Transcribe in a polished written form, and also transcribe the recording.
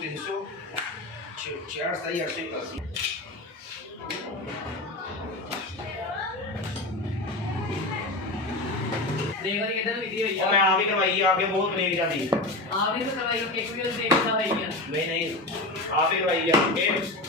300, 800, 880. देख वाली किधर लिखी हुई है? मैं आप ही करवाइए, आपके बहुत पनीर जाती है। आप ही तो करवाई हो, केक भी देख के करवाई है। नहीं आप ही करवाइए आपके।